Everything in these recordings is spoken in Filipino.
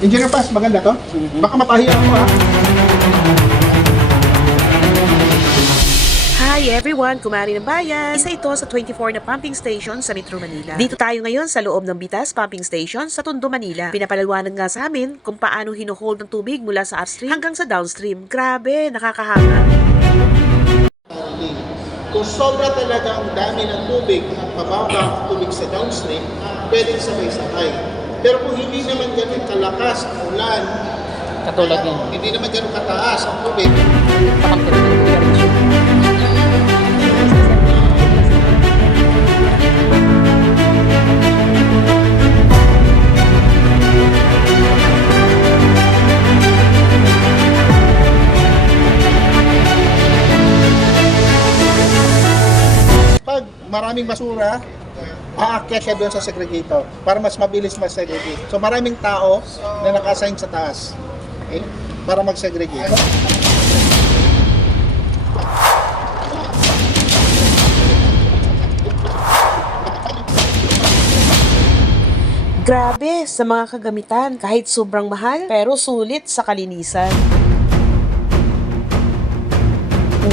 Engineer Paz, maganda to? Baka mapahiya ako ha. Hi everyone! Kumari ng Bayan! Isa ito sa 24 na pumping station sa Metro Manila. Dito tayo ngayon sa loob ng Bitas Pumping Station sa Tondo, Manila. Pinapalalawanan nga sa amin kung paano hinuhold ng tubig mula sa upstream hanggang sa downstream. Grabe, nakakahanga. Kung sobra talaga ang dami ng tubig at mababa ang tubig sa downstream, pwedeng sabay-sabay. Pero kung hindi naman ganun kalakas ang ulan, Katulad yun. hindi naman ganun kataas ang tubig, pag maraming basura, aakyat siya doon sa segregator para mas mabilis mag-segregate. So maraming tao na naka-assign sa taas, okay? Para mag-segregate. Grabe sa mga kagamitan, kahit sobrang mahal, pero sulit sa kalinisan.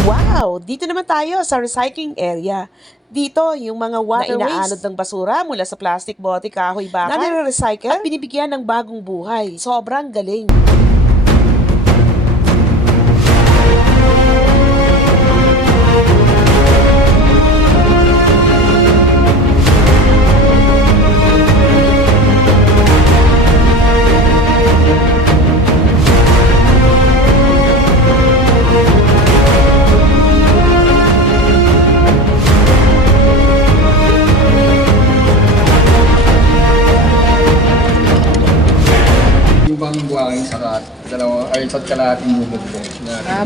Wow! Dito naman tayo sa recycling area. Dito, yung mga water na inaanod ng basura mula sa plastic, bote, kahoy, bakal, na nire-recycle at binibigyan ng bagong buhay. Sobrang galing. Yung bang buhangin sa isa't kalahating bubog po.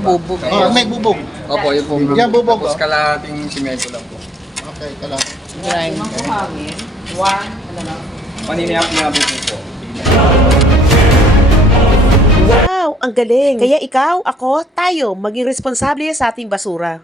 Bubog. Oh, may bubog. Opo, yun po. Yan, bubog, Tapos oh. kalahating simento lang po. Okay, kala. Paniniyap na bubog po. Wow! Ang galing! Kaya ikaw, ako, tayo, maging responsable sa ating basura.